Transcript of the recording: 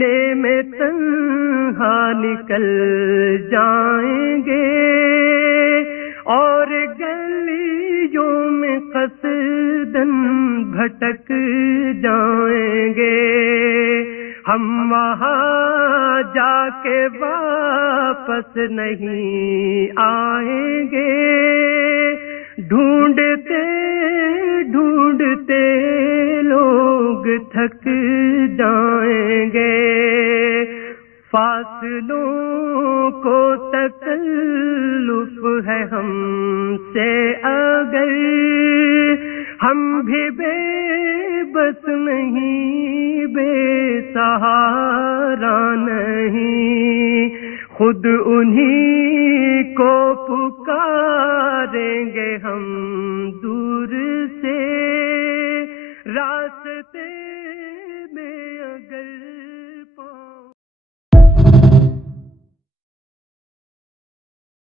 سینے میں تنہا نکل جائیں گے اور گلیوں میں قصداً بھٹک جائیں گے. ہم وہاں جا کے واپس نہیں آئیں گے. ڈھونڈتے ڈھونڈتے لوگ تھک جائیں گے. فاصلوں کو تکلف ہے ہم سے اگر ہم بھی بے بس نہیں، بے سہارا نہیں. خود انہی کو پکاریں گے ہم